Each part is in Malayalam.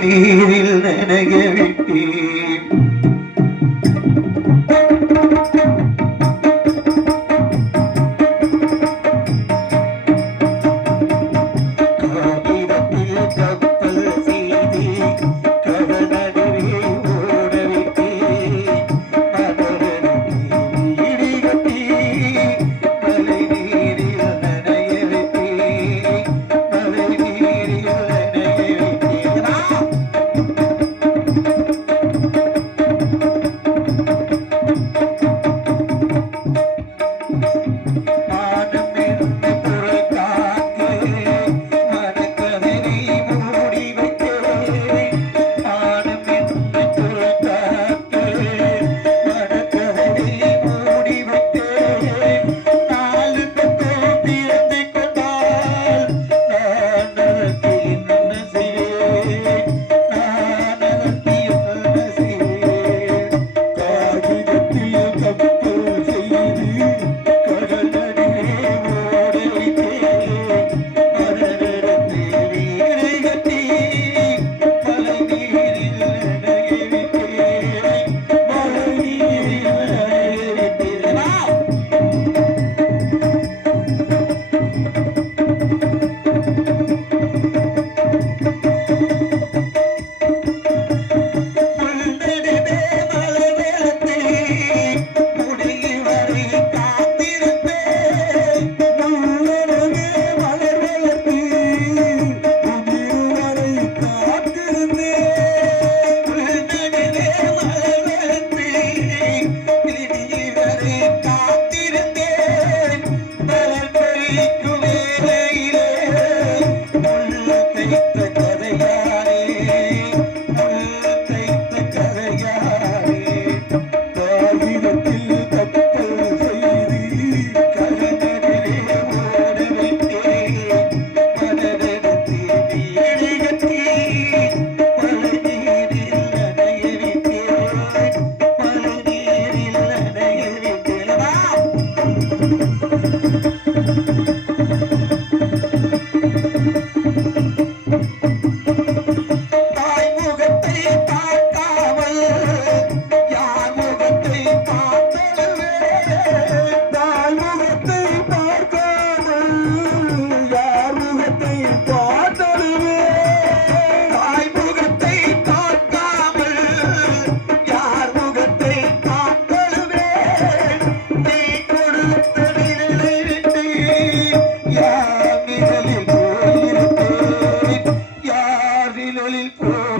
നീരിൽ നനക വിട്ടേ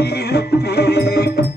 இருப்பேன்